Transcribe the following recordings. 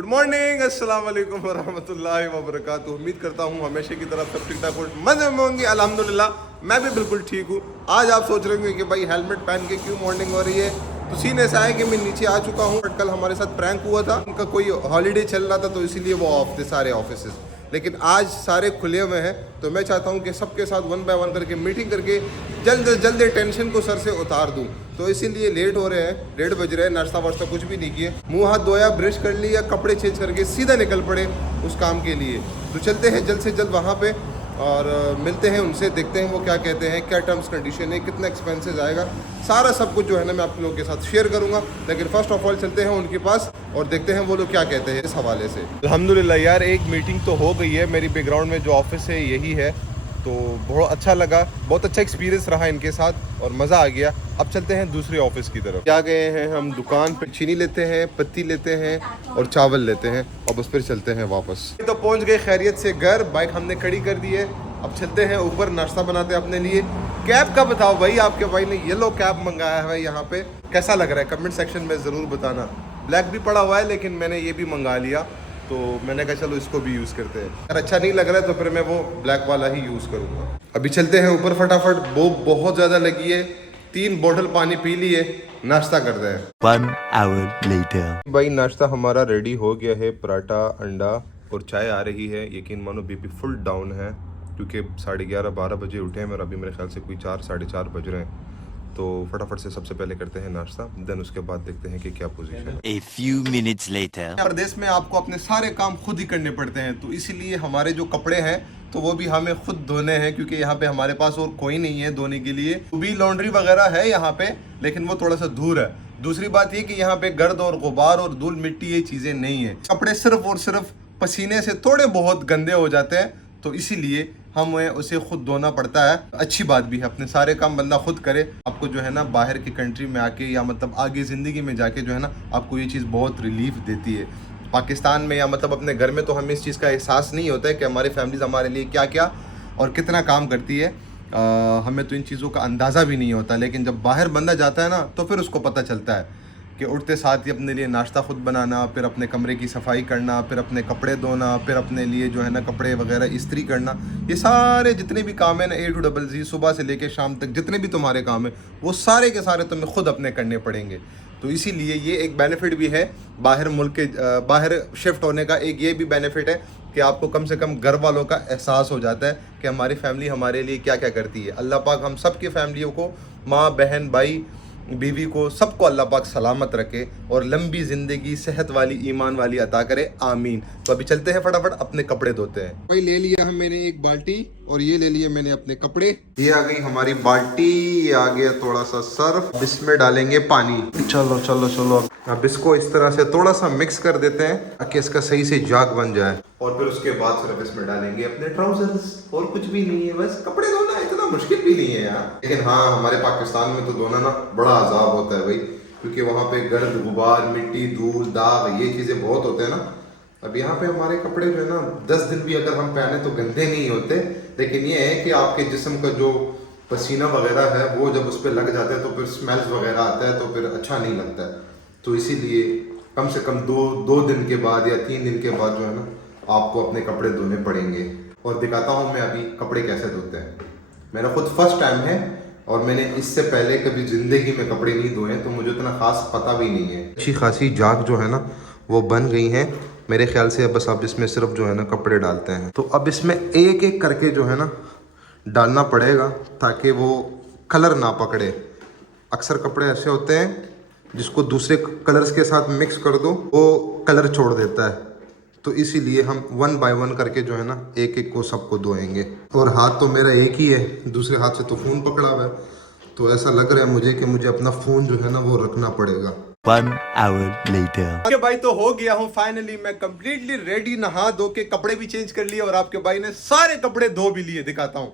Good morning, अस्सलाम वालेकुम वरहमतुल्लाहि वबरकातुहू। उम्मीद करता हूँ हमेशा की तरफ सब ठीक ठाक और मज़े में होंगे। अल्हम्दुलिल्लाह मैं भी बिल्कुल ठीक हूँ। आज आप सोच रहे होंगे कि भाई हेलमेट पहन के क्यों मॉर्निंग हो रही है, तो सीन ऐसा है कि मैं नीचे आ चुका हूँ। कल हमारे साथ प्रैंक हुआ था, उनका कोई हॉलीडे चल रहा था तो इसीलिए वो ऑफ थे सारे ऑफिस, लेकिन आज सारे खुले हुए हैं। तो मैं चाहता हूँ कि सबके साथ वन बाय वन करके मीटिंग करके जल्द से जल्द टेंशन को सर से उतार दूँ। तो इसीलिए लेट हो रहे हैं, 1:30 बज रहे हैं। नाश्ता वाश्ता कुछ भी नहीं किए, मुंह हाथ धोया, ब्रश कर लिया, कपड़े चेंज करके सीधा निकल पड़े उस काम के लिए। तो चलते हैं जल्द से जल्द वहाँ पे और मिलते हैं उनसे, देखते हैं वो क्या कहते हैं, क्या टर्म्स कंडीशन है, कितना एक्सपेंसेस आएगा, सारा सब कुछ जो है ना मैं आप लोगों के साथ शेयर करूंगा। लेकिन फर्स्ट ऑफ ऑल चलते हैं उनके पास और देखते हैं वो लोग क्या कहते हैं इस हवाले से। अल्हम्दुलिल्लाह यार, एक मीटिंग तो हो गई है। मेरी बैकग्राउंड में जो ऑफिस है यही है, तो बहुत अच्छा लगा, बहुत अच्छा एक्सपीरियंस रहा इनके साथ और मज़ा आ गया। अब चलते हैं दूसरे ऑफिस की तरफ। क्या गए हैं हम दुकान पे, चीनी लेते हैं, पत्ती लेते हैं और चावल लेते हैं, अब उस पर चलते हैं वापस। तो पहुंच गए खैरियत से घर, बाइक हमने खड़ी कर दी है। अब चलते हैं ऊपर, नाश्ता बनाते हैं अपने लिए। कैब का बताओ भाई, आपके भाई ने येलो कैब मंगाया है यहाँ पे, कैसा लग रहा है कमेंट सेक्शन में ज़रूर बताना। ब्लैक भी पड़ा हुआ है लेकिन मैंने ये भी मंगा लिया, तो मैंने कहा चलो इसको भी यूज़ करते हैं। अगर अच्छा नहीं लग रहा है तो फिर मैं वो ब्लैक वाला ही यूज़ करूँगा। अभी चलते हैं ऊपर फटाफट, भूख बहुत ज़्यादा लगी है, 3 बोतल पानी पी लिए, नाश्ता करते हैं। 1 hour later. भाई नाश्ता हमारा रेडी हो गया है, पराठा, अंडा और चाय आ रही है। यकीन मानो बीपी फुल डाउन है क्योंकि 11:30-12 बजे उठे हैं और अभी मेरे ख्याल से कोई 4 साढ़े 4 बज रहे हैं। तो फटाफट से सबसे पहले करते हैं नाश्ता, देन उसके बाद देखते हैं कि क्या पोजीशन है। A few minutes later. प्रदेश में आपको अपने सारे काम खुद ही करने पड़ते हैं, तो इसीलिए हमारे जो कपड़े हैं तो वो भी हमें खुद धोने हैं क्योंकि यहाँ पे हमारे पास और कोई नहीं है धोने के लिए। भी लॉन्ड्री वगैरह है यहाँ पे लेकिन वो थोड़ा सा दूर है। दूसरी बात ये कि यहाँ पे गर्द और गुबार और धूल मिट्टी ये चीज़ें नहीं है। कपड़े सिर्फ और सिर्फ पसीने से थोड़े बहुत गंदे हो जाते हैं, तो इसीलिए हमें उसे खुद धोना पड़ता है। अच्छी बात भी है, अपने सारे काम बंदा खुद करे। आपको जो है ना बाहर की कंट्री में आके या मतलब आगे ज़िंदगी में जाके जो है ना आपको ये चीज़ बहुत रिलीफ देती है। पाकिस्तान में या मतलब अपने घर में तो हमें इस चीज़ का एहसास नहीं होता है कि हमारी फैमिलीज़ हमारे लिए क्या क्या और कितना काम करती है। हमें तो इन चीज़ों का अंदाज़ा भी नहीं होता, लेकिन जब बाहर बंदा जाता है ना तो फिर उसको पता चलता है कि उठते साथ ही अपने लिए नाश्ता खुद बनाना, फिर अपने कमरे की सफाई करना, फिर अपने कपड़े धोना, फिर अपने लिए जो है ना कपड़े वगैरह इस्त्री करना, ये सारे जितने भी काम है ना A to Z, सुबह से लेके शाम तक जितने भी तुम्हारे काम है वो सारे के सारे तुम्हें खुद अपने करने पड़ेंगे। तो इसीलिए ये एक बेनिफिट भी है बाहर मुल्क के बाहर शिफ्ट होने का। एक ये भी बेनिफिट है कि आपको कम से कम घर वालों का एहसास हो जाता है कि हमारी फैमिली हमारे लिए क्या क्या करती है। अल्लाह पाक हम सब की फैमिलियों को, माँ बहन भाई बीवी को, सबको अल्लाह पाक सलामत रखे और लंबी ज़िंदगी सेहत वाली ईमान वाली अता करे, आमीन। तो अभी चलते हैं फटाफट अपने कपड़े धोते हैं। भाई ले लिया है मैंने एक बाल्टी और ये ले लिए मैंने अपने कपड़े। ये आ गई हमारी बाल्टी, ये आ गया थोड़ा सा सर्फ, अब इसमें डालेंगे पानी। चलो चलो चलो, अब इसको इस तरह से थोड़ा सा मिक्स कर देते हैं ताकि इसका सही से जाग बन जाए। और फिर उसके बाद सिर्फ इसमें डालेंगे अपने ट्राउजर्स, और कुछ भी नहीं है। बस कपड़े धोना इतना मुश्किल भी नहीं है यार। लेकिन हाँ, हमारे पाकिस्तान में तो धोना ना बड़ा अजाब होता है भाई, क्योंकि वहाँ पे गर्द गुबार, मिट्टी, धूल, दाग, ये चीज़ें बहुत होते हैं ना। अब यहाँ पे हमारे कपड़े जो है ना 10 दिन भी अगर हम पहने तो गंदे नहीं होते, लेकिन ये है कि आपके जिस्म का जो पसीना वगैरह है वो जब उस पर लग जाता है तो फिर स्मेल्स वगैरह आता है, तो फिर अच्छा नहीं लगता है। तो इसीलिए कम से कम दो दिन के बाद या 3 दिन के बाद जो है ना आपको अपने कपड़े धोने पड़ेंगे। और दिखाता हूँ मैं अभी कपड़े कैसे धोते हैं। मेरा खुद फर्स्ट टाइम है और मैंने इससे पहले कभी ज़िंदगी में कपड़े नहीं धोए, तो मुझे इतना ख़ास पता भी नहीं है। अच्छी खासी जाग जो है ना वो बन गई है मेरे ख्याल से। बस अब इसमें सिर्फ जो है ना कपड़े डालते हैं। तो अब इसमें एक एक करके जो है ना डालना पड़ेगा ताकि वो कलर ना पकड़े। अक्सर कपड़े ऐसे होते हैं जिसको दूसरे कलर्स के साथ मिक्स कर दो वो कलर छोड़ देता है, तो इसीलिए हम 1 बाय 1 करके जो है ना एक एक को सबको धोएंगे। और हाथ तो मेरा एक ही है, दूसरे हाथ से तो फ़ोन पकड़ा हुआ है, तो ऐसा लग रहा है मुझे कि मुझे अपना फ़ोन जो है ना वो रखना पड़ेगा। 1 hour later. आपके भाई तो हो गया हूँ फाइनली, मैं कंप्लीटली रेडी, नहा धो के कपड़े भी चेंज कर लिए और आपके भाई ने सारे कपड़े धो भी लिए। दिखाता हूँ,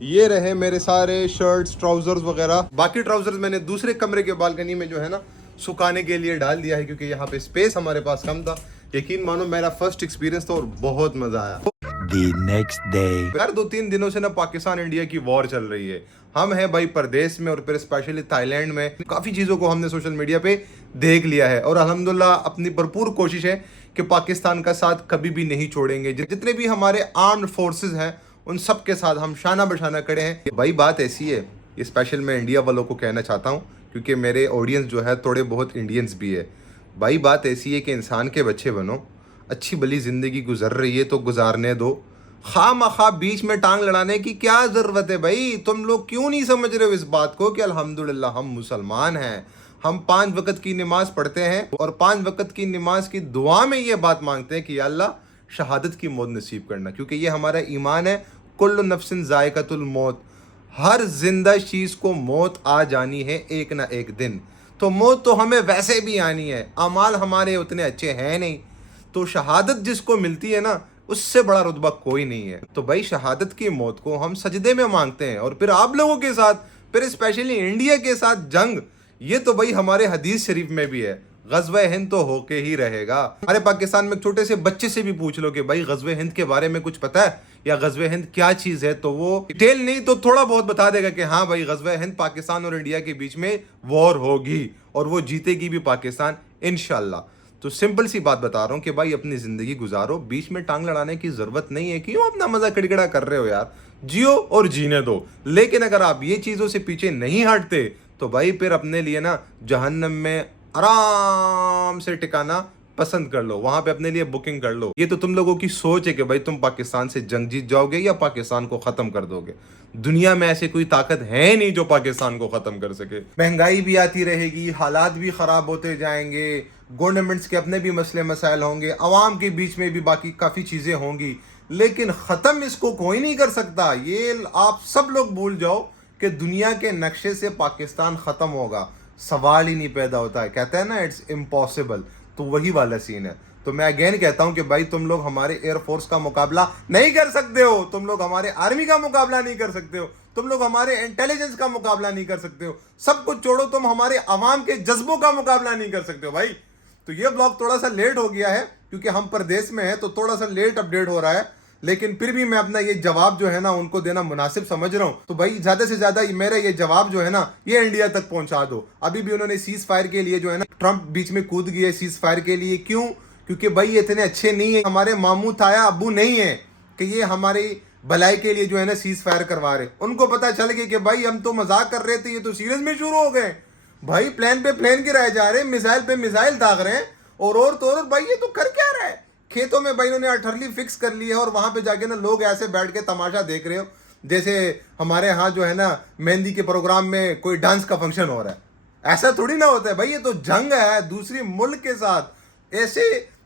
ये रहे मेरे सारे शर्ट्स, ट्राउजर्स वगैरह। बाकी ट्राउजर्स मैंने दूसरे कमरे के बालकनी में जो है ना सुखाने के लिए डाल दिया है क्योंकि यहाँ पे स्पेस हमारे पास कम था। यकीन मानो मेरा फर्स्ट एक्सपीरियंस था और बहुत मज़ा आया। The next day. यार 2-3 दिनों से ना पाकिस्तान इंडिया की वॉर चल रही है। हम हैं भाई परदेश में और फिर स्पेशली थाईलैंड में। काफ़ी चीज़ों को हमने सोशल मीडिया पे देख लिया है और अल्हम्दुलिल्लाह अपनी भरपूर कोशिश है कि पाकिस्तान का साथ कभी भी नहीं छोड़ेंगे। जितने भी हमारे आर्म्ड फोर्सेस हैं उन सब के साथ हम शाना बशाना खड़े हैं। भाई बात ऐसी है, ये स्पेशल मैं इंडिया वालों को कहना चाहता हूँ क्योंकि मेरे ऑडियंस जो है थोड़े बहुत इंडियंस भी है। भाई बात ऐसी है कि इंसान के बच्चे बनो, अच्छी भली ज़िंदगी गुजर रही है तो गुजारने दो। खामखा बीच में टांग लड़ाने की क्या ज़रूरत है भाई? तुम लोग क्यों नहीं समझ रहे हो इस बात को कि अल्हम्दुलिल्लाह हम मुसलमान हैं, हम 5 वक्त की नमाज़ पढ़ते हैं और 5 वक्त की नमाज की दुआ में ये बात मांगते हैं कि या अल्लाह शहादत की मौत नसीब करना, क्योंकि ये हमारा ईमान है। कुल्लु नफ्सिन ज़ायक़तुल मौत, हर जिंदा चीज़ को मौत आ जानी है एक ना एक दिन। तो मौत तो हमें वैसे भी आनी है, अमाल हमारे उतने अच्छे हैं नहीं, तो शहादत जिसको मिलती है ना उससे बड़ा रुतबा कोई नहीं है। तो भाई शहादत की मौत को हम सजदे में मांगते हैं और फिर आप लोगों के साथ, फिर स्पेशली इंडिया के साथ जंग, ये तो भाई हमारे हदीस शरीफ में भी है, ग़ज़वे हिंद तो होके ही रहेगा। हमारे पाकिस्तान में छोटे से बच्चे से भी पूछ लो कि भाई ग़ज़वे हिंद के बारे में कुछ पता है या ग़ज़वे हिंद क्या चीज़ है, तो वो डिटेल नहीं तो थोड़ा बहुत बता देगा कि हाँ भाई ग़ज़वे हिंद पाकिस्तान और इंडिया के बीच में वॉर होगी और वो जीतेगी भी पाकिस्तान इंशाल्लाह। तो सिंपल सी बात बता रहा हूँ कि भाई अपनी ज़िंदगी गुजारो, बीच में टांग लड़ाने की ज़रूरत नहीं है। क्यों अपना मज़ा किड़किड़ा कर रहे हो यार? जियो और जीने दो। लेकिन अगर आप ये चीज़ों से पीछे नहीं हटते तो भाई फिर अपने लिए ना जहन्नम में आराम से टिकाना पसंद कर लो, वहां पे अपने लिए बुकिंग कर लो। ये तो तुम लोगों की सोच है कि भाई तुम पाकिस्तान से जंग जीत जाओगे या पाकिस्तान को खत्म कर दोगे। दुनिया में ऐसी कोई ताकत है नहीं जो पाकिस्तान को खत्म कर सके। महंगाई भी आती रहेगी, हालात भी खराब होते जाएंगे, गवर्नमेंट्स के अपने भी मसले मसाइल होंगे, अवाम के बीच में भी बाकी काफ़ी चीज़ें होंगी, लेकिन ख़त्म इसको कोई नहीं कर सकता। ये आप सब लोग भूल जाओ कि दुनिया के नक्शे से पाकिस्तान ख़त्म होगा, सवाल ही नहीं पैदा होता है। कहते हैं ना इट्स इम्पॉसिबल, तो वही वाला सीन है। तो मैं अगेन कहता हूं कि भाई तुम लोग हमारे एयरफोर्स का मुकाबला नहीं कर सकते हो, तुम लोग हमारे आर्मी का मुकाबला नहीं कर सकते हो, तुम लोग हमारे इंटेलिजेंस का मुकाबला नहीं कर सकते हो। सब कुछ छोड़ो, तुम हमारे अवाम के जज्बों का मुकाबला नहीं कर सकते हो भाई। तो ये ब्लॉग थोड़ा सा लेट हो गया है क्योंकि हम प्रदेश में हैं, तो थोड़ा सा लेट अपडेट हो रहा है, लेकिन फिर भी मैं अपना ये जवाब जो है ना उनको देना मुनासिब समझ रहा हूँ। तो भाई ज्यादा से ज्यादा मेरा ये जवाब जो है ना ये इंडिया तक पहुंचा दो। अभी भी उन्होंने सीज फायर के लिए जो है ना, ट्रंप बीच में कूद गए सीज फायर के लिए। क्यों? क्योंकि भाई ये इतने अच्छे नहीं है, हमारे मामू ताया अब्बू नहीं है कि ये हमारी भलाई के लिए जो है ना सीज फायर करवा रहे। उनको पता चल गया कि भाई हम तो मजाक कर रहे थे, ये तो सीरियस में शुरू हो गए भाई। प्लेन पे प्लेन गिराए जा रहे हैं, मिसाइल पे मिसाइल दाग रहे हैं, और तो और भाई ये तो कर क्या रहा है? खेतों में भाई इन्होंने अठरली फिक्स कर ली है और वहां पे जाके ना लोग ऐसे बैठ के तमाशा देख रहे हो जैसे हमारे यहाँ जो है ना मेहंदी के प्रोग्राम में कोई डांस का फंक्शन हो रहा है। ऐसा थोड़ी ना होता है भाई, ये तो जंग है दूसरी मुल्क के साथ।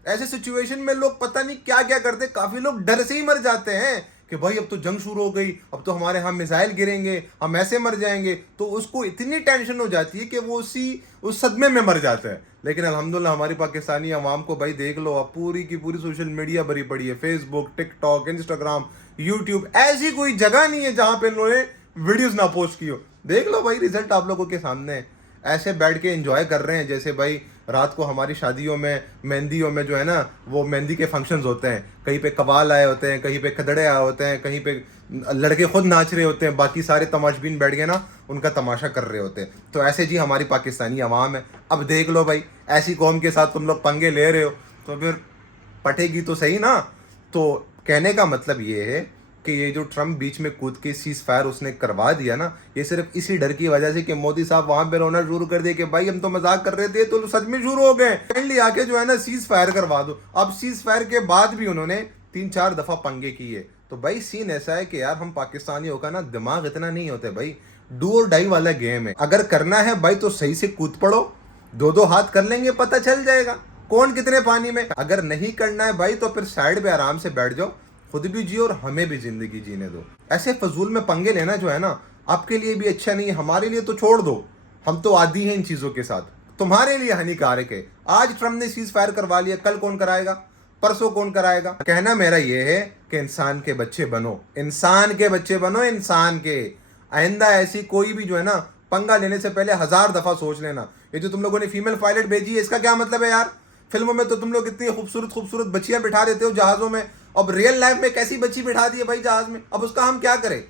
ऐसे सिचुएशन में लोग पता नहीं क्या क्या करते, काफी लोग डर से ही मर जाते हैं कि भाई अब तो जंग शुरू हो गई, अब तो हमारे यहाँ मिसाइल गिरेंगे, हम ऐसे मर जाएंगे। तो उसको इतनी टेंशन हो जाती है कि वो उस सदमे में मर जाता है। लेकिन अल्हम्दुलिल्लाह हमारी पाकिस्तानी अवाम को भाई देख लो, अब पूरी की पूरी सोशल मीडिया भरी पड़ी है, फेसबुक, टिकटॉक, इंस्टाग्राम, यूट्यूब, ऐसी कोई जगह नहीं है जहाँ पे इन्होंने वीडियोस ना पोस्ट की हो। देख लो भाई रिजल्ट आप लोगों के सामने है। ऐसे बैठ के एंजॉय कर रहे हैं जैसे भाई रात को हमारी शादियों में, मेहंदियों में जो है ना वो मेहंदी के फंक्शंस होते हैं, कहीं पे कबाल आए होते हैं, कहीं पे खदड़े आए होते हैं, कहीं पे लड़के खुद नाच रहे होते हैं, बाकी सारे तमाशबीन बैठ गए ना उनका तमाशा कर रहे होते हैं। तो ऐसे जी हमारी पाकिस्तानी अवाम है। अब देख लो भाई ऐसी कौम के साथ तुम लोग पंगे ले रहे हो तो फिर पटेगी तो सही ना। तो कहने का मतलब ये है कि ये जो ट्रम्प बीच में कूद के सीज फायर उसने करवा दिया ना, ये सिर्फ इसी डर की वजह से कि मोदी साहब वहां पे रोना शुरू कर दिए कि भाई हम तो मजाक कर रहे थे तो सच में शुरू हो गए, फाइनली आके जो है ना सीज फायर करवा दो। अब सीज फायर के बाद भी उन्होंने 3-4 दफा पंगे किए। तो भाई सीन ऐसा है कि यार हम पाकिस्तानियों का ना दिमाग इतना नहीं होता भाई, डू और डाई वाला गेम है। अगर करना है भाई तो सही से कूद पड़ो, 2-2 हाथ कर लेंगे, पता चल जाएगा कौन कितने पानी में। अगर नहीं करना है भाई तो फिर साइड पे आराम से बैठ जाओ, खुद भी जियो और हमें भी जिंदगी जीने दो। ऐसे फजूल में पंगे लेना जो है ना आपके लिए भी अच्छा नहीं है, हमारे लिए तो छोड़ दो, हम तो आदी हैं इन चीजों के साथ, तुम्हारे लिए हानिकारक है। आज ट्रम्प ने सीज फायर करवा लिया, कल कौन कराएगा, परसों कौन कराएगा? कहना मेरा ये है कि इंसान के बच्चे बनो, इंसान के बच्चे बनो, इंसान के। आइंदा ऐसी कोई भी जो है ना पंगा लेने से पहले 1000 दफा सोच लेना। ये जो तुम लोगों ने फीमेल पायलट भेजी है इसका क्या मतलब है यार? फिल्मों में तो तुम लोग इतनी खूबसूरत खूबसूरत बच्चियां बिठा देते हो जहाज़ों में, अब रियल लाइफ में कैसी बच्ची बिठा दी है भाई जहाज़ में, अब उसका हम क्या करें।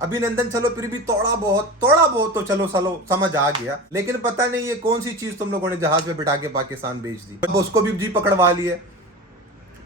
अभिनंदन चलो फिर भी थोड़ा बहुत तो चलो समझ आ गया, लेकिन पता नहीं ये कौन सी चीज़ तुम लोगों ने जहाज़ में बिठा के पाकिस्तान भेज दी। अब उसको भी जी पकड़वा ली है।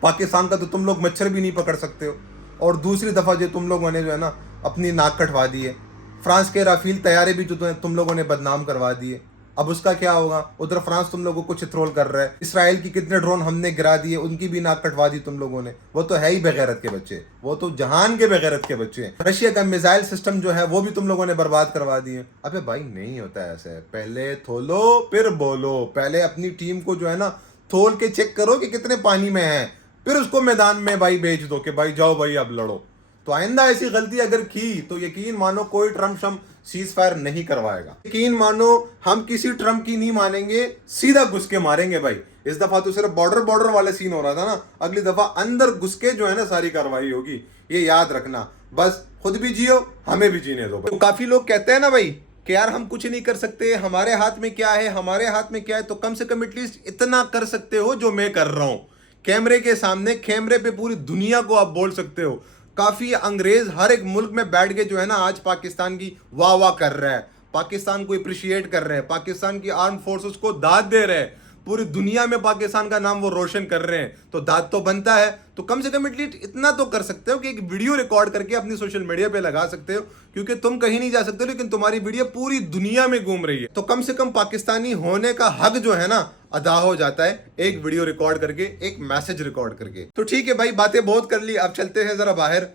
पाकिस्तान का तो तुम लोग मच्छर भी नहीं पकड़ सकते हो, और दूसरी दफ़ा जो तुम लोगों ने जो है ना अपनी नाक कटवा दी है। फ्रांस के राफेल तैयारे भी जो तुम लोगों ने बदनाम करवा दिए, अब उसका क्या होगा। उधर फ्रांस तुम लोगों को चित्रोल कर रहा है। इसराइल की कितने ड्रोन हमने गिरा दिए, उनकी भी नाक कटवा दी तुम लोगों ने। वो तो है ही बेगैरत के बच्चे, वो तो जहान के बेगैरत के बच्चे हैं। रशिया का मिसाइल सिस्टम जो है वो भी तुम लोगों ने बर्बाद करवा दिए। अबे भाई नहीं होता ऐसे, पहले थोलो फिर बोलो। पहले अपनी टीम को जो है ना थोल के चेक करो कि कितने पानी में है, फिर उसको मैदान में भाई भेज दो कि भाई जाओ भाई अब लड़ो। तो आइंदा ऐसी गलती अगर की तो यकीन मानो कोई ट्रम्प शम सीज फायर नहीं करवाएगा। यकीन मानो हम किसी ट्रम्प की नहीं मानेंगे, सीधा घुस के मारेंगे भाई। इस दफा तो सिर्फ बॉर्डर वाला सीन हो रहा था ना, अगली दफा अंदर घुस के जो है ना सारी कार्रवाई होगी, ये याद रखना। बस खुद भी जियो, हमें भी जीने दो। तो काफी लोग कहते हैं ना भाई कि यार हम कुछ नहीं कर सकते, हमारे हाथ में क्या है, हमारे हाथ में क्या है। तो कम से कम एटलीस्ट इतना कर सकते हो जो मैं कर रहा हूं। कैमरे के सामने, कैमरे पे पूरी दुनिया को आप बोल सकते हो। काफी अंग्रेज हर एक मुल्क में बैठ के जो है ना आज पाकिस्तान की वाह कर रहा है, पाकिस्तान को अप्रिशिएट कर रहे हैं, पाकिस्तान की आर्म फोर्सेस को दाद दे रहे हैं, पूरी दुनिया में पाकिस्तान का नाम वो रोशन कर रहे हैं। तो दाद तो बनता है। तो कम से कम एटलीस्ट इतना तो कर सकते हो कि एक वीडियो रिकॉर्ड करके अपनी सोशल मीडिया पे लगा सकते हो, क्योंकि तुम कहीं नहीं जा सकते लेकिन तुम्हारी वीडियो पूरी दुनिया में घूम रही है। तो कम से कम पाकिस्तानी होने का हक जो है ना अदा हो जाता है एक वीडियो रिकॉर्ड करके, एक मैसेज रिकॉर्ड करके। तो ठीक है भाई, बातें बहुत कर ली, अब चलते हैं जरा बाहर।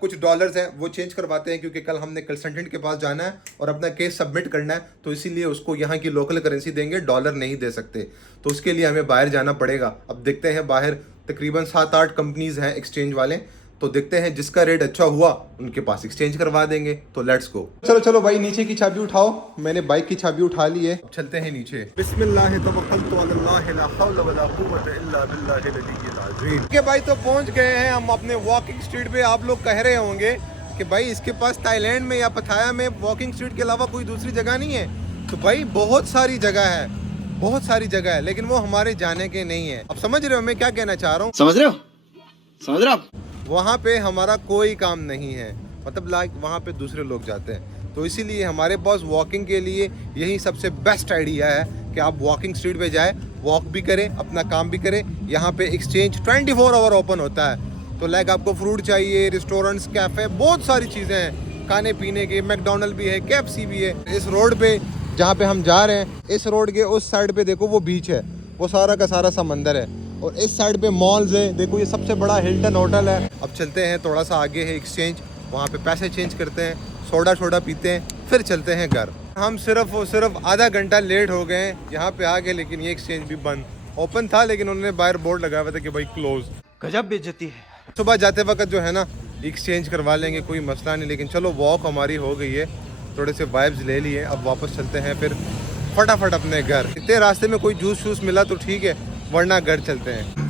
कुछ डॉलर्स हैं वो चेंज करवाते हैं, क्योंकि कल हमने कंसल्टेंट के पास जाना है और अपना केस सबमिट करना है। तो इसीलिए उसको यहाँ की लोकल करेंसी देंगे, डॉलर नहीं दे सकते। तो उसके लिए हमें बाहर जाना पड़ेगा। अब देखते हैं, बाहर तकरीबन 7-8 कंपनीज हैं एक्सचेंज वाले, तो देखते हैं जिसका रेट अच्छा हुआ उनके पास एक्सचेंज करवा देंगे। तो लेट्स गो। चलो भाई नीचे की चाबी उठाओ। मैंने बाइक की चाबी उठा ली है, अब चलते हैं नीचे। बिस्मिल्लाह तवक्कलतु अलल्लाह ला हौला वला कुव्वता इल्ला बिल्लाहिल अलिय्यिल अज़ीम। के भाई तो पहुंच गए हैं हम अपने वॉकिंग स्ट्रीट पे। आप लोग कह रहे होंगे कि भाई इसके पास थाईलैंड में या पथाया में वॉकिंग स्ट्रीट के अलावा कोई दूसरी जगह नहीं है। तो भाई बहुत सारी जगह है, बहुत सारी जगह है, लेकिन वो हमारे जाने के नहीं है। अब समझ रहे हो मैं क्या कहना चाह रहा हूँ? समझ रहे हो? वहाँ पे हमारा कोई काम नहीं है, मतलब लाइक वहाँ पे दूसरे लोग जाते हैं। तो इसीलिए हमारे पास वॉकिंग के लिए यही सबसे बेस्ट आइडिया है कि आप वॉकिंग स्ट्रीट पे जाए, वॉक भी करें, अपना काम भी करें। यहाँ पे एक्सचेंज 24 आवर ओपन होता है। तो लाइक आपको फ्रूट चाहिए, रेस्टोरेंट्स, कैफ़े, बहुत सारी चीज़ें हैं खाने पीने की। मैकडोनल्ड भी है, KFC भी है। इस रोड पे जहाँ पे हम जा रहे हैं, इस रोड के उस साइड पे देखो वो बीच है, वो सारा का सारा समंदर है। और इस साइड पे मॉल्स है, देखो ये सबसे बड़ा हिल्टन होटल है। अब चलते हैं, थोड़ा सा आगे है एक्सचेंज, वहाँ पे पैसे चेंज करते हैं, सोडा पीते हैं, फिर चलते हैं घर। हम सिर्फ आधा घंटा लेट हो गए यहाँ पे आके, लेकिन ये एक्सचेंज भी बंद। ओपन था लेकिन उन्होंने बाहर बोर्ड लगाया हुआ था कि भाई क्लोज। गजब बेइज्जती है। सुबह जाते वक्त जो है ना एक्सचेंज करवा लेंगे, कोई मसला नहीं। लेकिन चलो वॉक हमारी हो गई है, थोड़े से वाइब्स ले लिए, अब वापस चलते हैं फिर फटाफट अपने घर। इतने रास्ते में कोई जूस मिला तो ठीक है, वरना घर चलते हैं।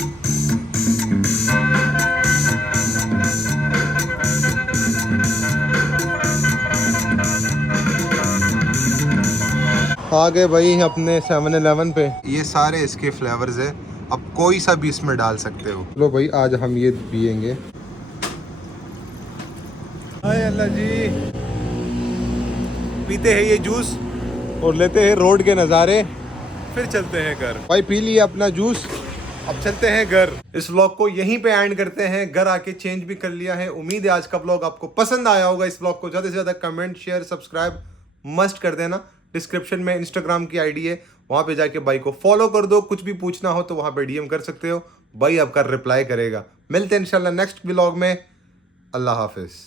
आ गए भाई अपने 7-Eleven पे। ये सारे इसके फ्लेवर्स है, अब कोई सा भी इसमें डाल सकते हो। लो भाई आज हम ये पियेंगे। हाय अल्लाह जी, पीते हैं ये जूस और लेते हैं रोड के नज़ारे, फिर चलते हैं घर। भाई पी लिया अपना जूस, अब चलते हैं घर। इस व्लॉग को यहीं पे एंड करते हैं, घर आके चेंज भी कर लिया है। उम्मीद है आज का व्लॉग आपको पसंद आया होगा। इस व्लॉग को ज़्यादा से ज़्यादा कमेंट, शेयर, सब्सक्राइब मस्ट कर देना। डिस्क्रिप्शन में इंस्टाग्राम की आईडी है, वहाँ पे जाके भाई को फॉलो कर दो। कुछ भी पूछना हो तो वहाँ पे DM कर सकते हो, भाई आपका रिप्लाई करेगा। मिलते हैं इंशाल्लाह नेक्स्ट व्लॉग में। अल्लाह हाफिज़।